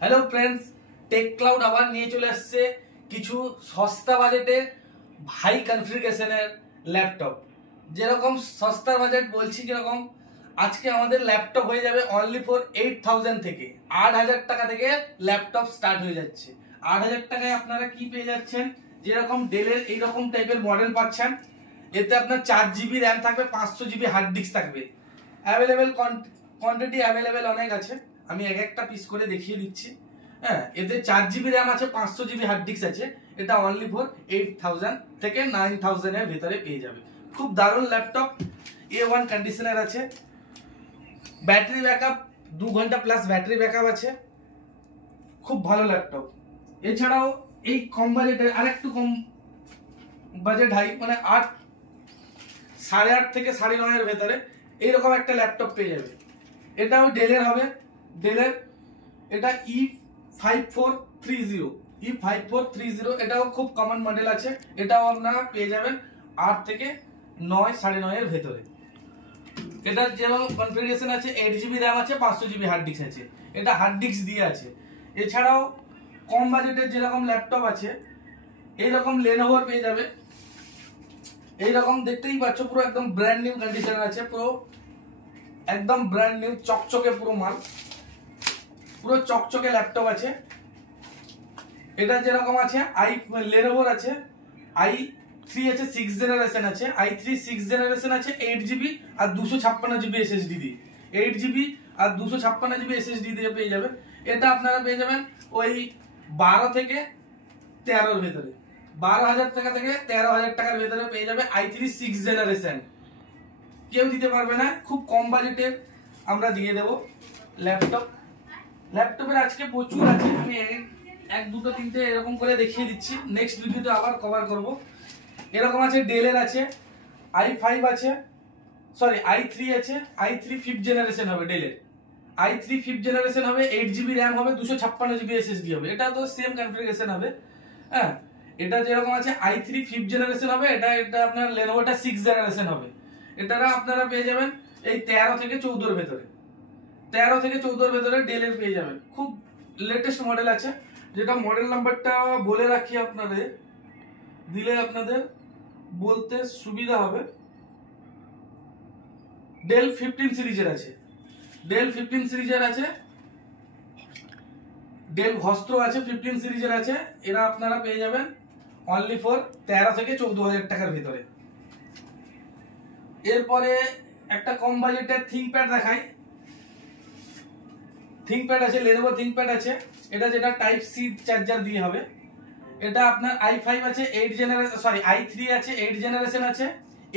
Hello friends, take cloud আবার নিয়ে চলে আসছে কিছু সস্তা বাজেটে হাই কনফিগারেশনের ল্যাপটপ। যেরকম সস্তা বাজেট বলছি, যেরকম আজকে আমাদের ল্যাপটপ হয়ে যাবে অনলি ফর 8000 থেকে 8000 টাকা থেকে ল্যাপটপ স্টার্ট হয়ে যাচ্ছে। 8000 টাকায় আপনারা কি পেয়ে যাচ্ছেন, যেরকম ডেলের এইরকম টাইপের মডেল পাচ্ছেন। এতে আপনার 4GB র্যাম থাকবে, 500GB হার্ড ডিস্ক থাকবে। অ্যাভেলেবেল কোয়ান্টিটি অ্যাভেলেবেল অনেক আছে, আমি এক একটা পিস করে দেখিয়ে দিচ্ছি। হ্যাঁ, এতে 4GB র্যাম আছে, 500GB হার্ড ডিস্ক আছে। এটা অনলি ফর 8000 থেকে 9000 এর ভিতরে পেয়ে যাবে। খুব দারুণ ল্যাপটপ, A1 কন্ডিশনার আছে, ব্যাটারি ব্যাকআপ 2 ঘন্টা প্লাস ব্যাটারি ব্যাকআপ আছে। খুব ভালো ল্যাপটপ। এছাড়াও এই কম বাজেটের আরেকটু কম বাজেট হাই, মানে 8.5 থেকে 9.5 এর ভেতরে এইরকম একটা ল্যাপটপ পেয়ে যাবে। এটাও ডেলের হবে। ডেলের এটা E5430 এটাও খুব কমন মডেল আছে। এটাও আপনারা পেয়ে যাবেন 8 থেকে 9, 9.5 এর ভেতরে। এটার যেমন কনফিগারেশন আছে, 8GB র্যাম আছে, 500GB হার্ড ডিস্ক আছে। এটা হার্ড ডিস্ক দিয়ে আছে। এছাড়াও কম বাজেটের যেরকম ল্যাপটপ আছে, এইরকম লেনোভোর পেয়ে যাবে। এইরকম দেখতেই পাচ্ছ, পুরো একদম ব্র্যান্ড নিউ কন্ডিশন আছে, পুরো একদম ব্র্যান্ড নিউ চকচকে পুরো মাল, পুরো চকচকে ল্যাপটপ আছে। এটা যেরকম আছে লেনোভোর আছে, i3 আছে 6 জেনারেশন আছে, i3 6 জেনারেশন আছে, 8GB আর 256GB SSD দিয়ে, 8GB আর 256GB SSD দিয়ে পেয়ে যাবেন। এটা আপনারা পেয়ে যাবেন ওই 12 থেকে 13 এর ভেতরে, 12,000 টাকা থেকে 13,000 টাকার ভেতরে পেয়ে যাবে i3 6 জেনারেশন। কেউ দিতে পারবে না, খুব কম বাজেটে আমরা দিয়ে দেব ল্যাপটপ। ল্যাপটপের আজকে প্রচুর আছে, আমি 1, 2, 3 এরকম করে দেখিয়ে দিচ্ছি। নেক্সট ভিডিওতে আবার কভার করব। এরকম আছে ডেলের আছে, i5 আছে, সরি i3 আছে, i3 5th জেনারেশন হবে ডেলের। i3 5th জেনারেশন হবে, 8GB র্যাম হবে, 256GB SSD হবে। এটা তো সেম কনফিগারেশন হবে। হ্যাঁ, এটা যেরকম আছে i3 5th জেনারেশন হবে, এটা আপনার লেনোভোটা 6 জেনারেশন হবে। এটারা আপনারা পেয়ে যাবেন এই 13 থেকে 14 এর ভেতরে, 13 থেকে 14 এর ভেতরে ডেলের পেয়ে যাবেন। খুব লেটেস্ট মডেল আছে, যেটা মডেল নাম্বারটা বলে রাখি আপনাদের, দিলে আপনাদের বলতে সুবিধা হবে। ডেল 15 সিরিজের আছে, ডেল 15 সিরিজের আছে, ডেল ভস্ত্র আছে 15 সিরিজের আছে। এরা আপনারা পেয়ে যাবেন অনলি ফর 13 থেকে 14,000 টাকার ভিতরে। এরপরে একটা কম বাজেটের থিংকপ্যাড দেখাই। থিংকপ্যাড আছে, লেনোভো থিংকপ্যাড আছে। এটা যেটা টাইপ সি চার্জার দিয়ে হবে। এটা আপনার i5 আছে 8 জেনারেশন, সরি i3 আছে 8 জেনারেশন আছে,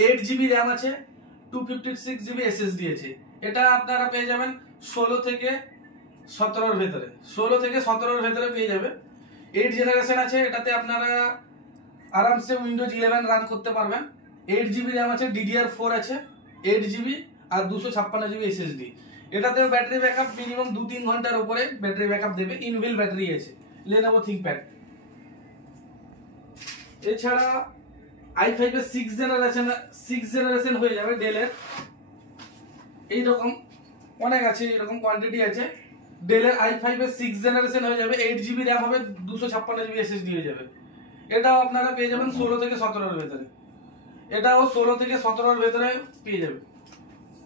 8GB র্যাম আছে, 256GB SSD আছে। এটা আপনারা পেয়ে যাবেন 16 থেকে 17 এর ভেতরে, 16 থেকে 17 এর ভেতরে পেয়ে যাবে। 8 জেনারেশন আছে, এটাতে আপনারা আরামসে উইন্ডোজ 11 রান করতে পারবেন। 8GB র্যাম আছে, DDR4 আছে, 8GB আর 256GB SSD। এটাতেও ব্যাটারি ব্যাকআপ মিনিমাম 2-3 ঘন্টার উপরে ব্যাটারি ব্যাকআপ দেবে। ইনবিল্ট ব্যাটারি আছে লেনোভো থিংকপ্যাড। এছাড়া i5 এর 6 জেনারেশন হয়ে যাবে ডেলের। এইরকম অনেক আছে, এরকম কোয়ান্টিটি আছে। ডেলের i5 এর 6 জেনারেশন হয়ে যাবে, 8GB র্যাম হবে, 256GB SSD হয়ে যাবে। এটাও আপনারা পেয়ে যাবেন 16 থেকে 17 এর ভেতরে। এটাও 16 থেকে 17 এর ভেতরে পেয়ে যাবে।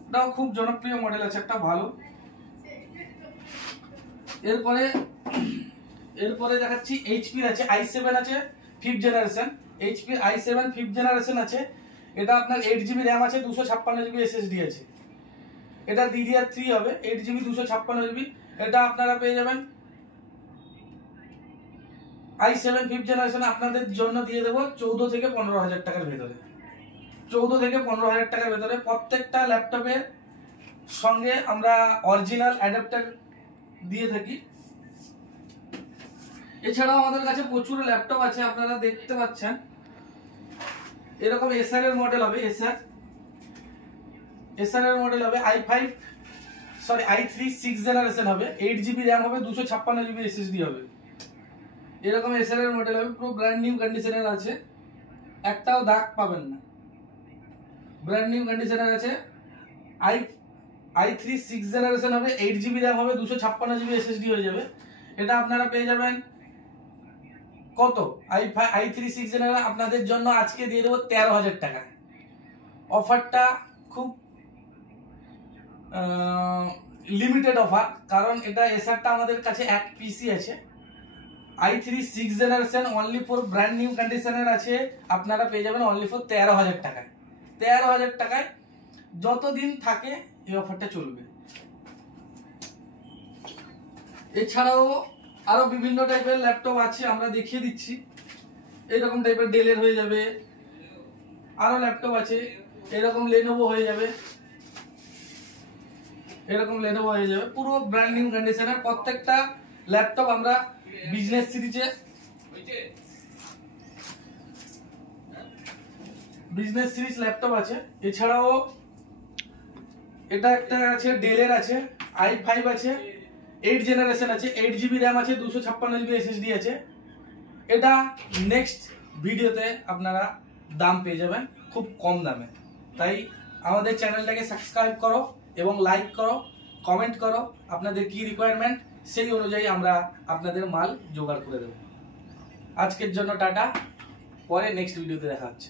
এটাও খুব জনপ্রিয় মডেল আছে, একটা ভালো। এরপরে দেখাচ্ছি HP আছে, i7 আছে 5th generation, HP i7 5th generation আছে। এটা আপনার 8GB র্যাম আছে, 256GB SSD আছে। এটা DDR3 হবে, 8GB 256GB। এটা আপনারা পেয়ে যাবেন i7 5th জেনারেশন। আপনাদের জন্য দিয়ে দেবো 14 থেকে 15,000 টাকার ভেতরে, 14 থেকে 15,000 টাকার ভেতরে। প্রত্যেকটা ল্যাপটপের সঙ্গে আমরা অরিজিনাল অ্যাডাপ্টার দিয়ে থাকি। এছাড়াও আমাদের কাছে প্রচুর ল্যাপটপ আছে, আপনারা দেখতে পাচ্ছেন। এরকম এসার এর মডেল হবে, এসার এর মডেল হবে i3 6 জেনারেশন হবে, 8GB র্যাম হবে, 256GB SSD হবে। এরকম এসার এর মডেল হবে, পুরো ব্র্যান্ড নিউ কন্ডিশনের আছে, একটাও দাগ পাবেন না, ব্র্যান্ড নিউ কন্ডিশনের আছে। i3 6 জেনারেশন হবে, 8GB র্যাম হবে, 256GB SSD হয়ে যাবে। এটা আপনারা পেয়ে যাবেন কত i3 6 জেনারেশন আপনাদের জন্য আজকে দিয়ে দেবো 13,000 টাকা। অফারটা খুব লিমিটেড অফার, কারণ এটা এসআরটা আমাদের কাছে এক পিসি আছে। i3 6 generation only for brand new কন্ডিশনের আছে, আপনারা পেয়ে যাবেন অনলি ফর 13,000 টাকায়। 13,000 টাকায় যতদিন থাকে এই অফারটা চলবে। এছাড়াও আরো বিভিন্ন টাইপের ল্যাপটপ আছে, আমরা দেখিয়ে দিচ্ছি। এইরকম টাইপের ডেলের হয়ে যাবে, আরো ল্যাপটপ আছে এরকম লেনোভো হয়ে যাবে, এরকম লেনোভো হয়ে যাবে, পুরো ব্র্যান্ড নিউ কন্ডিশনের প্রত্যেকটা ল্যাপটপ আমরা বিজনেস সিরিজে বিজনেস সিরিজ ল্যাপটপ আছে। এছাড়াও এটা একটা আছে ডেলের আছে, i5 আছে, 8 জেনারেশন আছে, 8GB র্যাম আছে, 256GB SSD আছে। এটা নেক্সট ভিডিওতে আপনারা দাম পেয়ে যাবেন খুব কম দামে। তাই আমাদের চ্যানেলটাকে সাবস্ক্রাইব করো এবং লাইক করো, কমেন্ট করো আপনাদের কি রিকোয়ারমেন্ট, সেই অনুযায়ী আমরা আপনাদের মাল জোগাড় করে দেব। আজকের জন্য টাটা, পরে নেক্সট ভিডিওতে দেখা হচ্ছে।